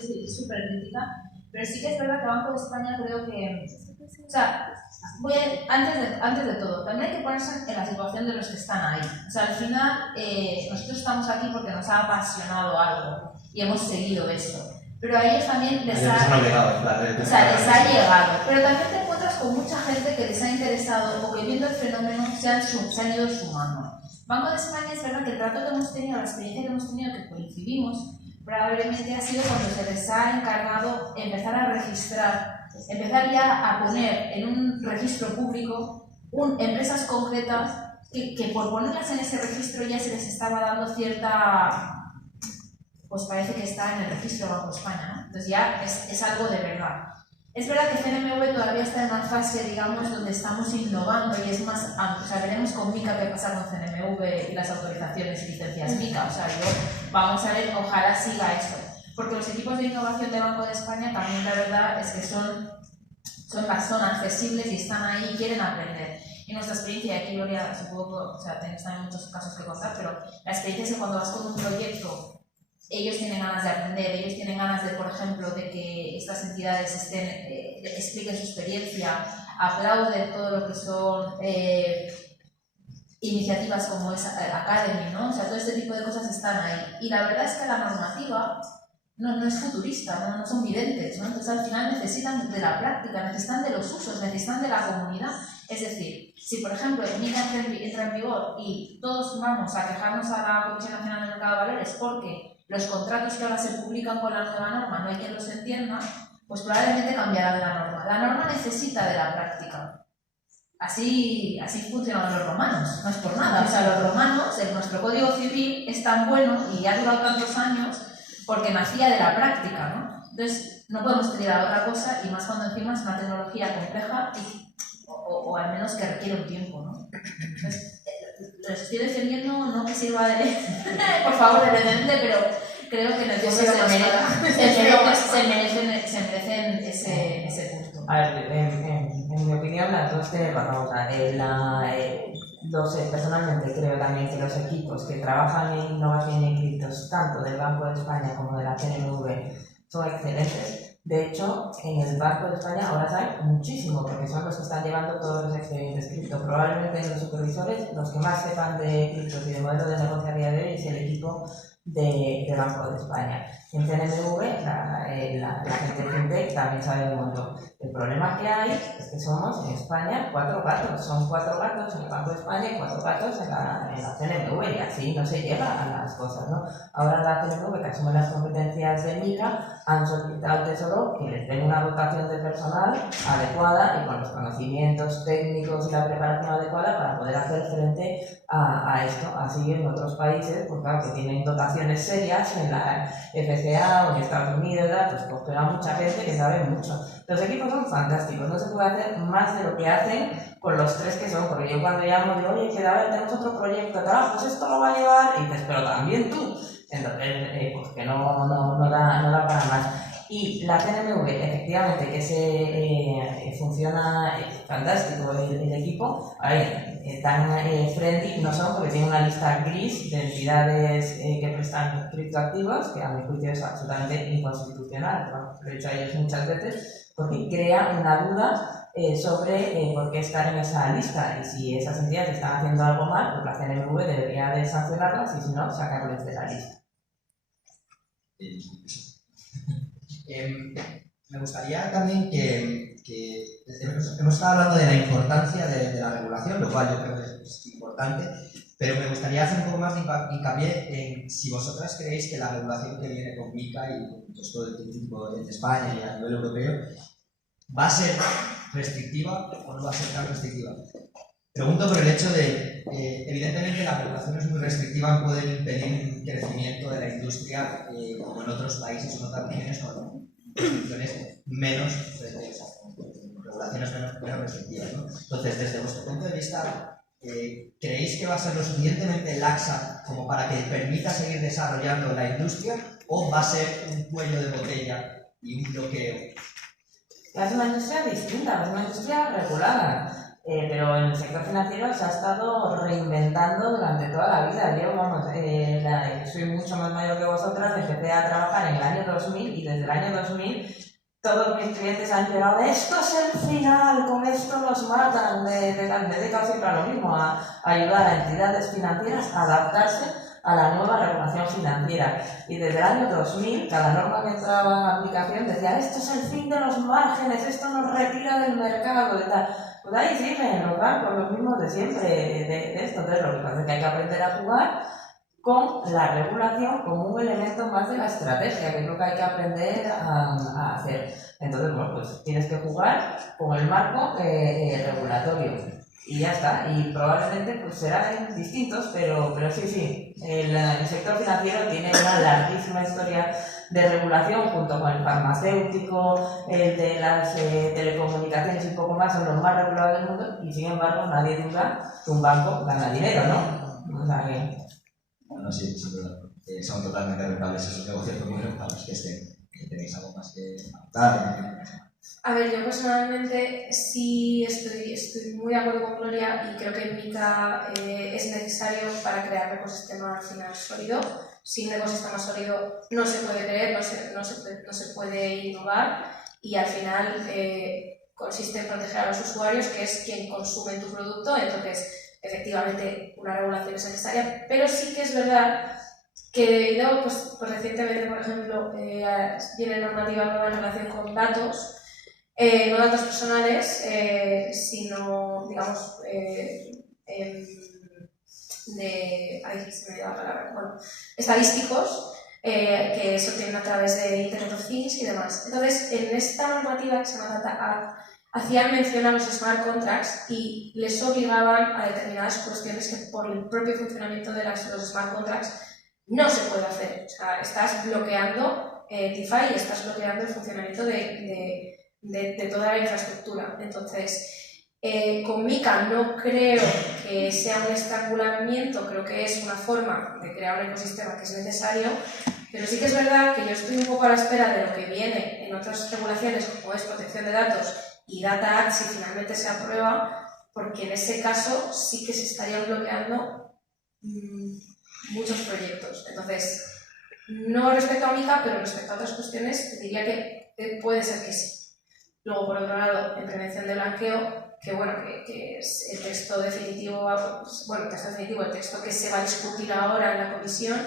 sí, súper crítica, pero sí que es verdad que Banco de España creo que, o sea, antes de todo, también hay que ponerse en la situación de los que están ahí. O sea, al final nosotros estamos aquí porque nos ha apasionado algo y hemos seguido eso. Pero a ellos también les ha llegado. Pero también te encuentras con mucha gente que les ha interesado o que viendo el fenómeno se han ido sumando. Banco de España es verdad que el trato que hemos tenido, la experiencia que hemos tenido, que coincidimos, probablemente ha sido cuando se les ha encargado empezar a registrar, empezar ya a poner en un registro público empresas concretas que por ponerlas en ese registro ya se les estaba dando cierta, pues parece que está en el registro Banco de España, ¿no? Entonces ya es algo de verdad. Es verdad que CNMV todavía está en una fase, digamos, donde estamos innovando y es más amplio. O sea, veremos con MICA qué pasa con CNMV y las autorizaciones y licencias MICA. O sea, vamos a ver, ojalá siga esto. Porque los equipos de innovación de Banco de España también la verdad es que son accesibles y están ahí y quieren aprender. Y nuestra experiencia, y aquí Gloria, supongo, o sea, tienes también muchos casos que contar, pero la experiencia es que cuando vas con un proyecto, ellos tienen ganas de aprender, ellos tienen ganas de, por ejemplo, de que estas entidades expliquen su experiencia, aplauden todo lo que son iniciativas como es Academy, ¿no? O sea, todo este tipo de cosas están ahí. Y la verdad es que la normativa no es futurista, no son videntes, ¿no? Entonces al final necesitan de la práctica, necesitan de los usos, necesitan de la comunidad. Es decir, si por ejemplo el MICA entra en vigor y todos vamos a quejarnos a la Comisión Nacional del Mercado de Valores porque los contratos que ahora se publican con la nueva norma no hay quien los entienda, pues probablemente cambiará de la norma. La norma necesita de la práctica. Así funcionan los romanos, no es por nada. O sea, los romanos, nuestro Código Civil es tan bueno y ha durado tantos años porque nacía de la práctica, ¿no? Entonces, no podemos pedir a otra cosa y más cuando encima es una tecnología compleja o al menos que requiere un tiempo, ¿no? Entonces, los estoy defendiendo, no que sirva de por favor, de precedente, pero creo que en el fondo se merecen ese punto. A ver, en mi opinión, las dos tienen razón. Personalmente creo también que los equipos que trabajan en innovación y criptos, tanto del Banco de España como de la CNMV, son excelentes. De hecho, en el Banco de España ahora hay muchísimo, porque son los que están llevando todos los expedientes cripto. Probablemente los supervisores, los que más sepan de criptos y de modelo de negocio a día de hoy, es el equipo de Banco de España. En CNMV, la gente de FinTech también sabe un montón. El problema que hay es que somos en España 4 gatos. Son 4 gatos en el Banco de España y 4 gatos en la CNMV, y así no se llega a las cosas, ¿no? Ahora la CNMV, que asume las competencias de MICA, han solicitado al Tesoro que les den una dotación de personal adecuada y con los conocimientos técnicos y la preparación adecuada para poder hacer frente a esto. Así en otros países, pues claro, que tienen dotaciones serias en la FCA o en Estados Unidos, pues cogen a mucha gente que sabe mucho. Los equipos son fantásticos, no se puede hacer más de lo que hacen con los 3 que son, porque yo cuando llamo digo, oye, que tenemos otro proyecto, pues esto lo va a llevar, y dices, pero también tú. Entonces, pues que no da para más. Y la CNMV, efectivamente, que funciona fantástico el equipo, a ver, tan friendly no son, porque tiene una lista gris de entidades que prestan criptoactivos, que a mi juicio es absolutamente inconstitucional, lo he dicho a ellos muchas veces, porque crea una duda sobre por qué estar en esa lista, y si esas entidades están haciendo algo mal, pues la CNMV debería de sancionarlas y si no, sacarles de la lista. Me gustaría también que hemos estado hablando de la importancia de la regulación, lo cual yo creo que es importante, pero me gustaría hacer un poco más de hincapié en si vosotras creéis que la regulación que viene con MICA y pues, todo el tipo de España y a nivel europeo va a ser restrictiva o no va a ser tan restrictiva. Pregunto por el hecho de, evidentemente la regulación es muy restrictiva, puede impedir un crecimiento de la industria como en otros países o en otras regiones con restricciones menos regulaciones menos restrictivas, ¿no? Entonces, desde vuestro punto de vista, ¿creéis que va a ser lo suficientemente laxa como para que permita seguir desarrollando la industria o va a ser un cuello de botella y un bloqueo? Es una industria distinta, es una industria regulada. Pero en el sector financiero se ha estado reinventando durante toda la vida. Yo, vamos, soy mucho más mayor que vosotras, empecé a trabajar en el año 2000 y desde el año 2000 todos mis clientes han llegado de esto es el final, con esto nos matan, me he dedicado siempre a lo mismo, a ayudar a entidades financieras a adaptarse a la nueva regulación financiera. Y desde el año 2000, cada norma que entraba en aplicación decía esto es el fin de los márgenes, esto nos retira del mercado, y tal. Pues ahí siguen los bancos, los mismos de siempre, de esto. Entonces lo que pasa es que hay que aprender a jugar con la regulación como un elemento más de la estrategia, que es lo que hay que aprender a hacer. Entonces, bueno, pues tienes que jugar con el marco regulatorio. Y ya está, y probablemente pues serán distintos, pero sí, el sector financiero tiene una larguísima historia de regulación junto con el farmacéutico, el de las telecomunicaciones y un poco más, son los más regulados del mundo, y sin embargo nadie duda que un banco gana dinero, ¿no? O sea que... Bueno, sí, es verdad. Son totalmente rentables esos negocios muy rentables que tenéis algo más que aportar. A ver, yo personalmente sí estoy muy de acuerdo con Gloria y creo que Mica es necesario para crear un ecosistema al final sólido. Sin ecosistema sólido no se puede creer, no se puede innovar y al final consiste en proteger a los usuarios, que es quien consume tu producto. Entonces, efectivamente, una regulación es necesaria, pero sí que es verdad que debido, pues recientemente, por ejemplo, viene normativa nueva en relación con datos, no datos personales, sino, digamos, se me da la palabra, bueno, estadísticos, que se obtienen a través de Internet of Things y demás. Entonces, en esta normativa que se llama Data Act, hacían mención a los smart contracts y les obligaban a determinadas cuestiones que por el propio funcionamiento de los smart contracts no se puede hacer. O sea, estás bloqueando DeFi y estás bloqueando el funcionamiento de toda la infraestructura. Entonces, con Mica no creo que sea un estrangulamiento, creo que es una forma de crear un ecosistema que es necesario, pero sí que es verdad que yo estoy un poco a la espera de lo que viene en otras regulaciones, como es protección de datos y Data Act, si finalmente se aprueba, porque en ese caso sí que se estarían bloqueando muchos proyectos. Entonces, no respecto a Mica, pero respecto a otras cuestiones, diría que puede ser que sí. Luego, por otro lado, en prevención de blanqueo, que bueno, que es el texto definitivo, el texto que se va a discutir ahora en la comisión,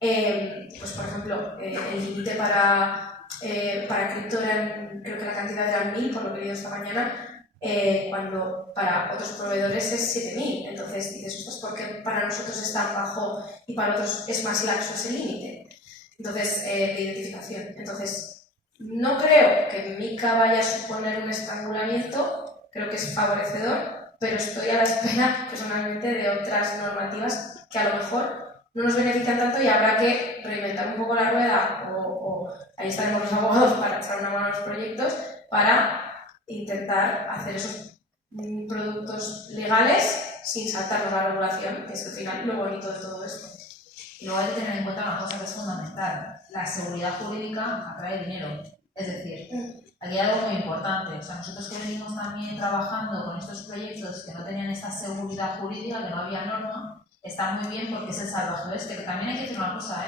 pues por ejemplo, el límite para cripto creo que la cantidad era 1000, por lo que he leído esta mañana, cuando para otros proveedores es 7000. Entonces dices, ostras, ¿por qué para nosotros es tan bajo y para otros es más laxo ese límite? Entonces, de identificación. Entonces, no creo que Mica vaya a suponer un estrangulamiento, creo que es favorecedor, pero estoy a la espera personalmente de otras normativas que a lo mejor no nos benefician tanto y habrá que reinventar un poco la rueda o ahí estaremos los abogados para echar una mano a los proyectos para intentar hacer esos productos legales sin saltarnos la regulación, que es al final lo bonito de todo esto. Y luego hay que tener en cuenta una cosa que es fundamental: la seguridad jurídica atrae dinero. Es decir, aquí hay algo muy importante. O sea, nosotros que venimos también trabajando con estos proyectos que no tenían esta seguridad jurídica, que no había norma, está muy bien porque es el salvaje oeste. Que también hay que decir una cosa,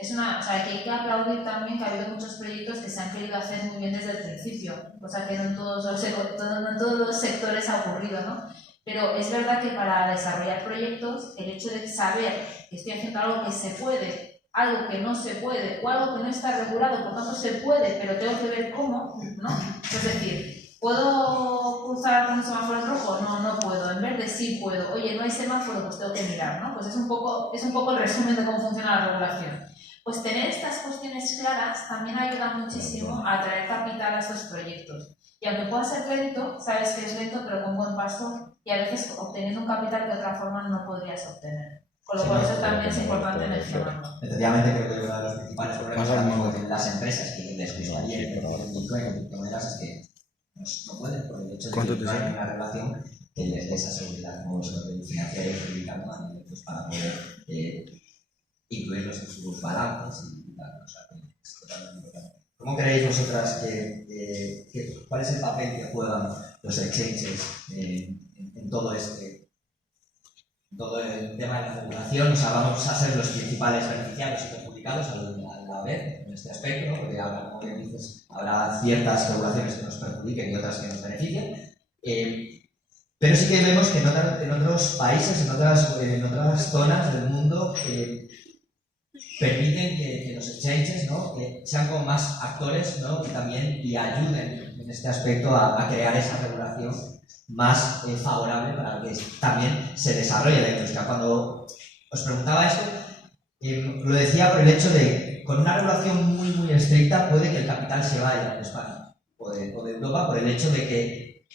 o sea, que hay que aplaudir también que ha habido muchos proyectos que se han querido hacer muy bien desde el principio, cosa que no en todos los sectores ha ocurrido, ¿no? Pero es verdad que para desarrollar proyectos, el hecho de saber que estoy haciendo algo que se puede, algo que no se puede, o algo que no está regulado, por tanto se puede, pero tengo que ver cómo, ¿no? Es decir, ¿puedo cruzar con un semáforo en rojo? No, no puedo. En verde sí puedo. Oye, no hay semáforo, pues tengo que mirar, ¿no? Pues es un poco el resumen de cómo funciona la regulación. Pues tener estas cuestiones claras también ayuda muchísimo a atraer capital a estos proyectos. Y aunque pueda ser lento, sabes que es lento, pero con buen paso, y a veces obteniendo un capital que de otra forma no podrías obtener. Con lo cual eso también es importante mencionarlo. Efectivamente, creo que uno de los principales problemas ahora mismo que tienen las empresas que les gustaría el Bitcoin o criptomonedas es que no pueden, por el hecho de que no hay una relación que les dé esa seguridad como eso de financiera y jurídica para poder incluirlos en sus balances y tal. O sea, que es totalmente importante. ¿Cómo creéis vosotras cuál es el papel que juegan los exchanges en todo todo el tema de la regulación. O sea, vamos a ser los principales beneficiarios y perjudicados a la vez en este aspecto, ¿no? Porque habrá, como bien dices, habrá ciertas regulaciones que nos perjudiquen y otras que nos beneficien. Pero sí que vemos que en otros países, en otras zonas del mundo, permiten que los exchanges, ¿no? Que sean como más actores, ¿no? Y ayuden en este aspecto a crear esa regulación más favorable para que también se desarrolle la industria. Cuando os preguntaba esto, lo decía por el hecho de, con una regulación muy estricta, puede que el capital se vaya de España o de Europa por el hecho de que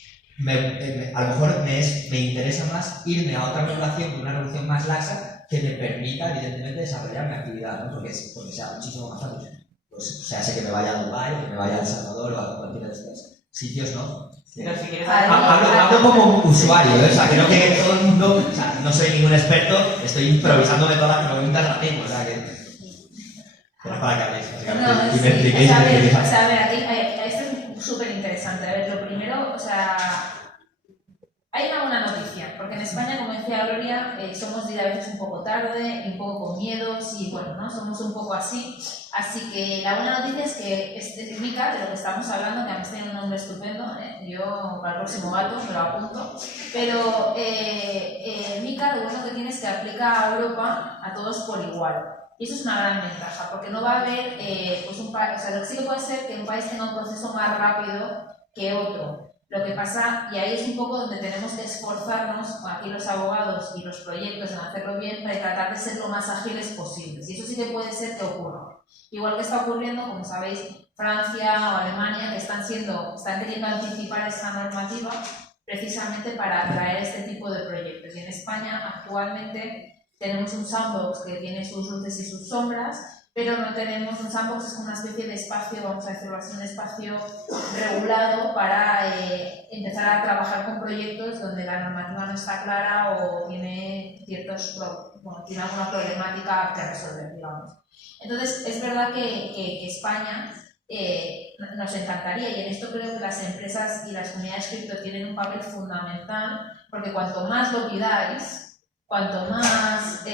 a lo mejor me interesa más irme a otra regulación con una regulación más laxa que me permita, evidentemente, desarrollar mi actividad, ¿no? Porque sea muchísimo más fácil. Pues, o sea, sé que me vaya a Dubái, o que me vaya a El Salvador o a cualquiera de estos sitios, ¿no? Pero si quieres Hablo como usuario, ¿eh? O sea, creo que todo el mundo, o sea, no soy ningún experto, estoy improvisándome todas las preguntas ahora mismo, o sea que... Pero para que habléis, básicamente, y me expliquéis. A ver, aquí, esto es súper interesante. A ver, lo primero, o sea, hay una buena noticia, porque en España, como decía Gloria, somos de ir a veces un poco tarde, y un poco con miedos, y bueno, ¿no? Somos un poco así. Así que la buena noticia es que este MiCA, de lo que estamos hablando, que además tiene un nombre estupendo, yo para el próximo gato me lo apunto, pero MiCA lo bueno que tiene es que aplica a Europa a todos por igual. Y eso es una gran ventaja, porque no va a haber, pues o sea, lo que sí que puede ser que un país tenga un proceso más rápido que otro. Lo que pasa, y ahí es un poco donde tenemos que esforzarnos, aquí los abogados y los proyectos, en hacerlo bien para tratar de ser lo más ágiles posibles. Y eso sí que puede ser que ocurra. Igual que está ocurriendo, como sabéis, Francia o Alemania, que están queriendo anticipar esta normativa precisamente para atraer este tipo de proyectos. Y en España, actualmente, tenemos un sandbox que tiene sus luces y sus sombras, pero no tenemos un sandbox, es una especie de espacio, vamos a decirlo así, un espacio regulado para empezar a trabajar con proyectos donde la normativa no está clara o tiene tiene alguna problemática que resolver, digamos. Entonces, es verdad que España nos encantaría, y en esto creo que las empresas y las comunidades cripto tienen un papel fundamental, porque cuanto más lo pidáis, cuanto más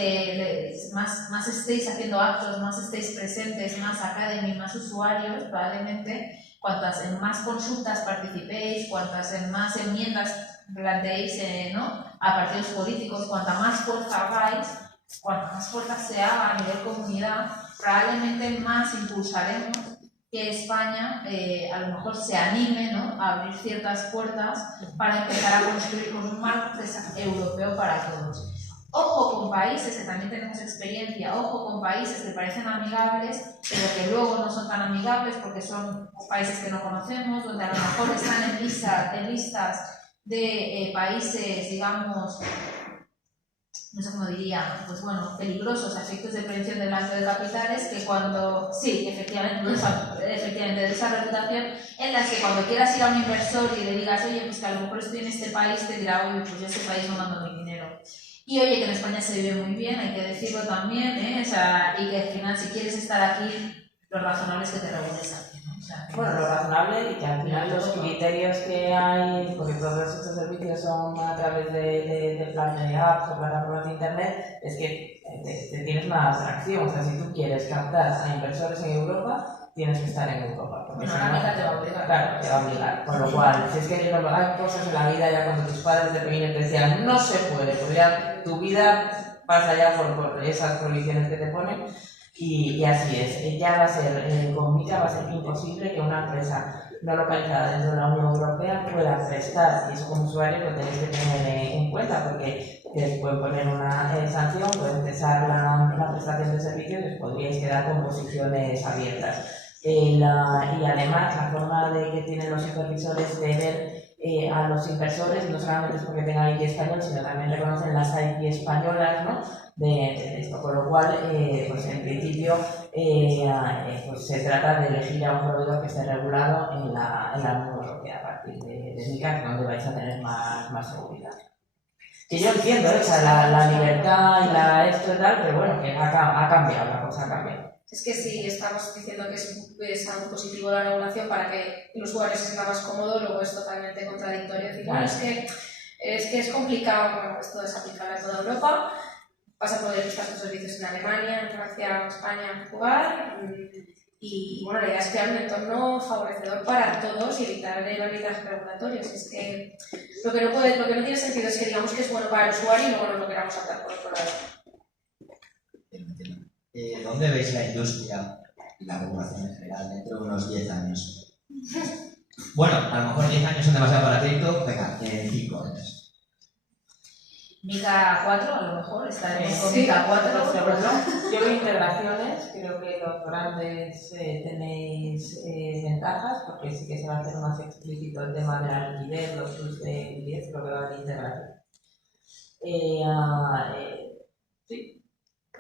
estéis haciendo actos, más estéis presentes, más academy, más usuarios, probablemente, cuantas en más consultas participéis, cuantas en más enmiendas planteéis a partidos políticos, cuanta más fuerza hagáis, cuanta más fuerza se haga a nivel comunidad, probablemente más impulsaremos que España a lo mejor se anime, ¿no?, a abrir ciertas puertas para empezar a construir con un marco europeo para todos. Ojo con países que también tenemos experiencia, ojo con países que parecen amigables, pero que luego no son tan amigables porque son países que no conocemos, donde a lo mejor están en listas de países, digamos, no sé cómo diría, pues bueno, peligrosos, a efectos de prevención del blanqueo de capitales, que cuando, sí, efectivamente, de esa reputación, en las que cuando quieras ir a un inversor y le digas, oye, pues que a lo mejor estoy en este país, te dirá, oye, pues yo a este país no mando mi dinero. Y oye, que en España se vive muy bien, hay que decirlo también, o sea, y que al final, si quieres estar aquí, lo razonable es que te regules aquí, ¿no? O sea, bueno, lo razonable y que al final los criterios que hay, porque todos estos servicios son a través de plan de apps o plataformas de internet, es que te tienes más atracción. O sea, si tú quieres captar a inversores en Europa, tienes que estar en Europa. Porque bueno, la mitad te va a obligar. Claro, te va a obligar. Con lo cual, si es que hay cosas en la vida ya cuando tus padres de pequeño te decían no se puede, pues ya tu vida pasa ya por esas prohibiciones que te ponen. Y así es, ya va a ser, con MiCA va a ser imposible que una empresa no localizada dentro de la Unión Europea pueda prestar, y eso como usuario lo tenéis que tener en cuenta, porque les pueden poner una sanción, pueden cesar la prestación de servicios y os podríais quedar con posiciones abiertas. Y además la forma de que tienen los supervisores de ver a los inversores no solamente es porque tengan IP español, sino también reconocen las IP españolas, ¿no?, de esto, con lo cual pues en principio pues se trata de elegir a un proveedor que esté regulado en la Unión Europea a partir de MiCA, que donde vais a tener más seguridad. Que yo entiendo la libertad y esto y tal, pero bueno, que ha cambiado, la cosa ha cambiado. Es que si estamos diciendo que es algo positivo la regulación para que el usuario se sienta más cómodo, luego es totalmente contradictorio. Decir, bueno, es que es complicado, bueno, esto es aplicable a toda Europa, vas a poder prestar tus servicios en Alemania, en Francia, en España, en Portugal, y bueno, la idea es crear un entorno favorecedor para todos y evitar el arbitraje regulatorio. Es que lo que no tiene sentido es que digamos que es bueno para el usuario y luego nos lo queramos saltar por otro lado. ¿Dónde veis la industria y la regulación en general dentro de unos 10 años? Bueno, a lo mejor 10 años son demasiado para TikTok, venga, en 5 años. Mica 4 a lo mejor, estaremos con Sí, Mica 4, seguro. Yo veo integraciones, creo que los grandes tenéis ventajas, porque sí que se va a hacer más explícito el tema de la liquidez, los flujos de liquidez, creo que va a haber integración. Sí.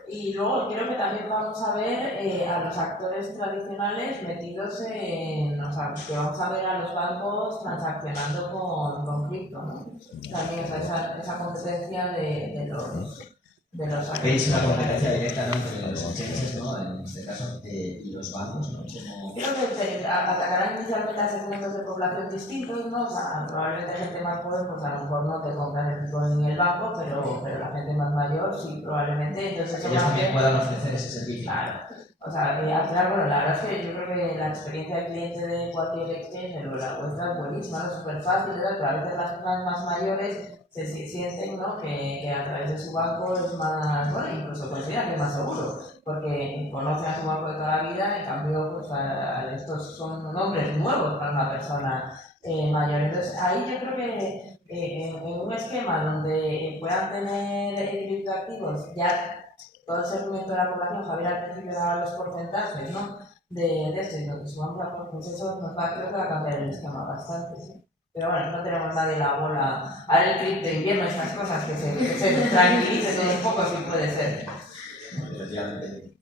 Y luego creo que también vamos a ver a los actores tradicionales metidos en, o sea, que vamos a ver a los bancos transaccionando con cripto, ¿no? También, o sea, esa competencia de los actores. Veis una competencia directa, ¿no?, entre los exchanges, ¿no?, en este caso, y los bancos, ¿no? Creo que atacarán inicialmente a segmentos de población distintos, ¿no? O sea, probablemente gente más joven, pues a lo mejor no te compran el Bitcoin en el banco, pero la gente más mayor sí, probablemente. Entonces eso ellos también puedan ofrecer ese servicio. Claro. O sea, al final, bueno, la verdad es que yo creo que la experiencia del cliente de cualquier exchange o la vuestra es buenísima, es súper fácil, ¿verdad? Pero a veces las personas más mayores se sienten, ¿no?, que a través de su banco es más, bueno, incluso consideran que es más seguro, porque conocen a su banco de toda la vida, en cambio, pues estos son nombres nuevos para una persona mayor. Entonces, ahí yo creo que en un esquema donde puedan tener criptoactivos, ya todo el segmento de la población, Javier al principio daba los porcentajes, ¿no?, de esto, y lo que subamos la pues eso nos va, creo que va a cambiar el esquema bastante, ¿sí? Pero bueno, no tenemos nadie la bola. Ahora el clip de invierno, estas cosas, que se tranquilice todo un poco, si puede ser. Efectivamente.